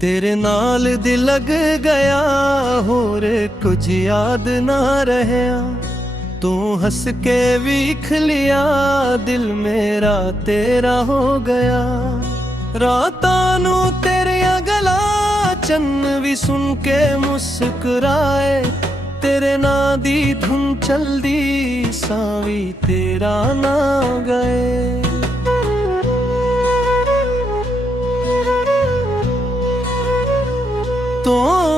तेरे नाल दिल लग गया, होर कुछ याद ना रहया। तू हंस के विख लिया, दिल मेरा तेरा हो गया। रातां नू तेरिया गल्लां चन्न भी सुन के मुस्कुराए। तेरे नां दी धुन चलदी सावी तेरा ना गए। तू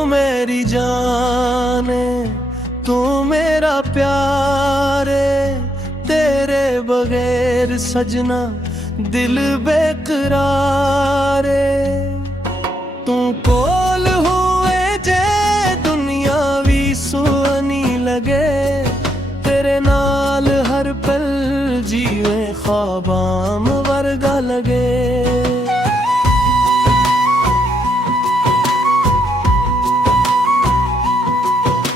मेरी जान है, तू मेरा प्यार है। तेरे बगैर सजना दिल बेकरार है। तू कोल हुए जे दुनिया भी सुहानी लगे। तेरे नाल हर पल जीवे ख्वाबां वर्गा लगे।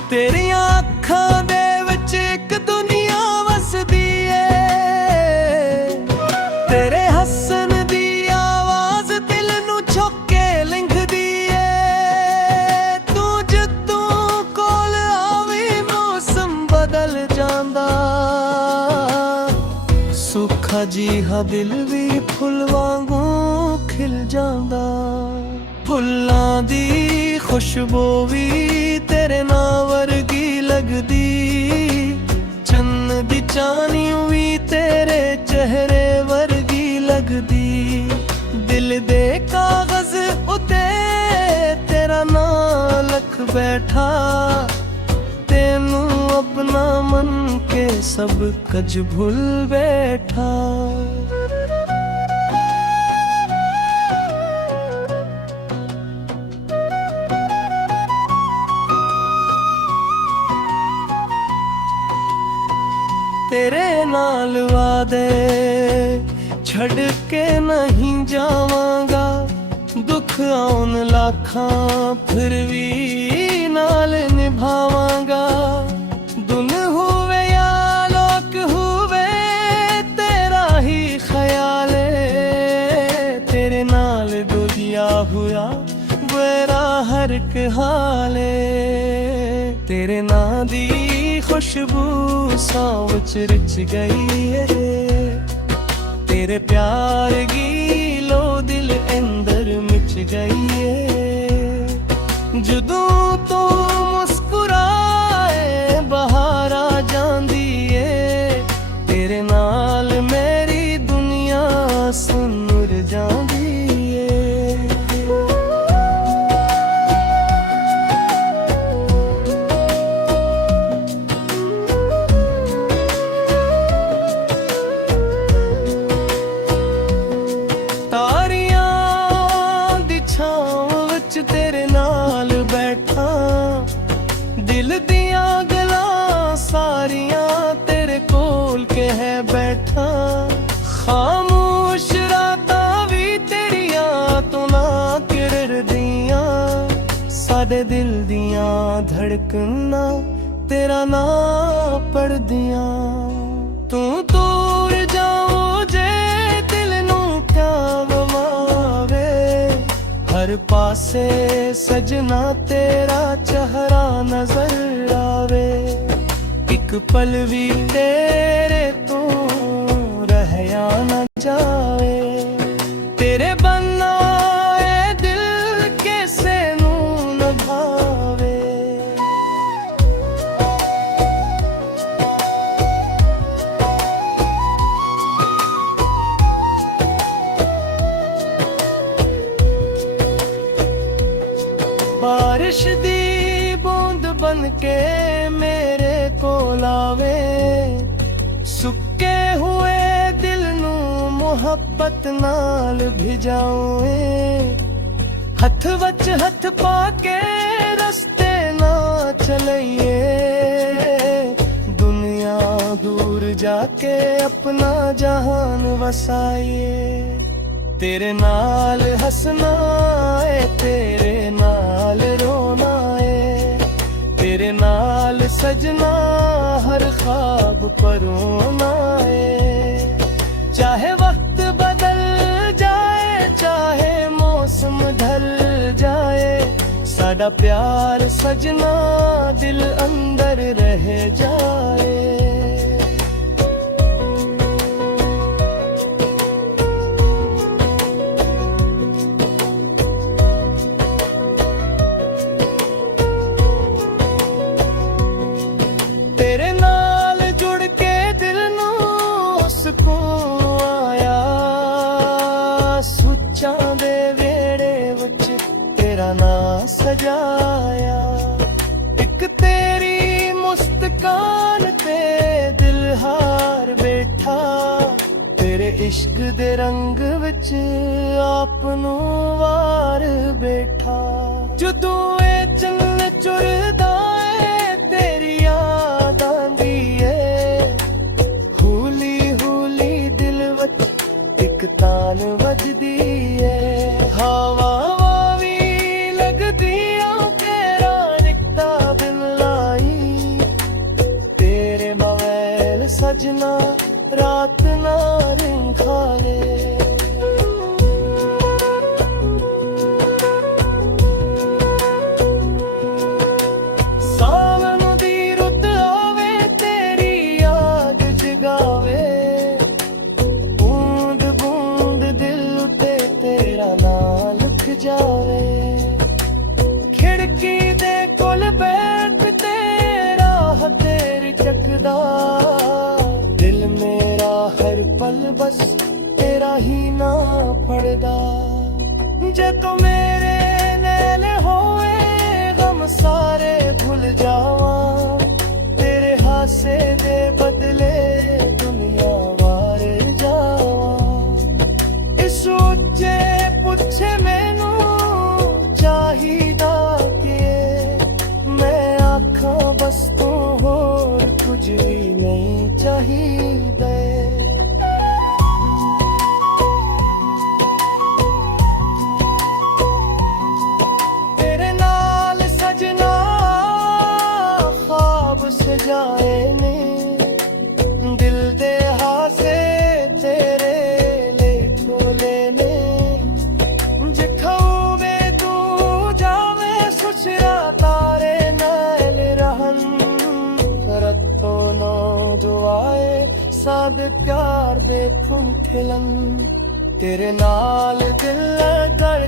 तेरिया अखां दे विच इक दुनिया वसदी है। तेरे हसन दी आवाज दिल नू छुके लिंघदी है। तू जदों कोल आवे मौसम बदल जांदा। सुखा जिहा दिल भी फुल वांगू खिल जांदा। फुल्लां दी खुशबू भी तेरे नां वर्गी लगदी। चन्न दी चानी भी तेरे चेहरे वर्गी लगदी। दिल दे कागज उते तेरा नां लख बैठा। तेनू अपना मन के सब कज भूल बैठा। तेरे नाल वादे छड़ के नहीं जावांगा। दुख आउन लाखां फिर भी नाल निभावांगा। दुन हुवे या लोक हुवे तेरा ही ख्याल है। तेरे नाल दुनिया हुआ मेरा हर एक हाल है। तेरे नां दी खुशबू सांव च रिच गई है। तेरे प्यार गी लो दिल अंदर मिच गई है। जदों तू मुस्कुराए बहार आ जांदी है। तेरे नाल मेरी दुनिया सुनुर जांदी है। तेरे नाल बैठा दिल दिया गल्लां सारियां तेरे कोल के है बैठा। खामोश रातां भी तेरियां तो ना किरर दियां। साडे दिल दियां धड़कना तेरा ना पढ़ दियां। तू दूर जाओ जे दिल नू क्या गवावे। हर पासे सजना तेरा चेहरा नजर आवे। एक पल भी तेरे तो रहया न जाए। तेरे बन्ना ए दिल कैसे नू न भावे। बारिश दी बूंद बन के मेरे कोल आवे। सुके हुए दिल नू मुहब्बत नाल भिजावे। हथ वच हथ पाके रस्ते ना चलिए। दुनिया दूर जाके अपना जहान वसाइए। तेरे नाल हंसना है, तेरे नाल रोना है। तेरे नाल सजना हर ख्वाब परोना है। चाहे वक्त बदल जाए, चाहे मौसम ढल जाए। साडा प्यार सजना दिल अंदर रह जाए। तेरे नाल जुड़ के दिल नूं सुकून आया, सुच्चां दे वेड़े विच तेरा नाम सजाया। एक तेरी मुस्कान ते दिल हार बैठा, तेरे इश्क दे रंग विच आप नूं वार बैठा। जदों ए चन्न चुरदा ए तेरी याद आंदी ए, हूली हूली दिल विच एक तान वजदी ए। हवावां वी लगदियां तेरा निकता बिन लाई, तेरे बगैर सजना रात ना रिंग खाले। सावन दी रुत आवे तेरी याद जगावे, बूंद बूंद दिल उते तेरा नाम लिख जावे। खिड़की दे कोल बैठ तेरा तेरी चकदा, दिल मेरा हर पल बस तेरा ही ना पड़दा। जे तू मेरे नैन होए गम सारे भूल जावा, तेरे हासे दे बदले दुनिया वार जावा। इस उच्चे पुछे मैनू चाहिदा के, मैं आखां बस तू होर कुछ भी नहीं चाहिदा। तेरे नाल सजना ख्वाब सजाए ने, दिल दे हासे तेरे ले खोले ने। जे खाओगे तू जावे सुछया तारे नाल रहन, रत्तो नो दुआए साद प्यार दे फूल खिलन। तेरे नाल दिल गड़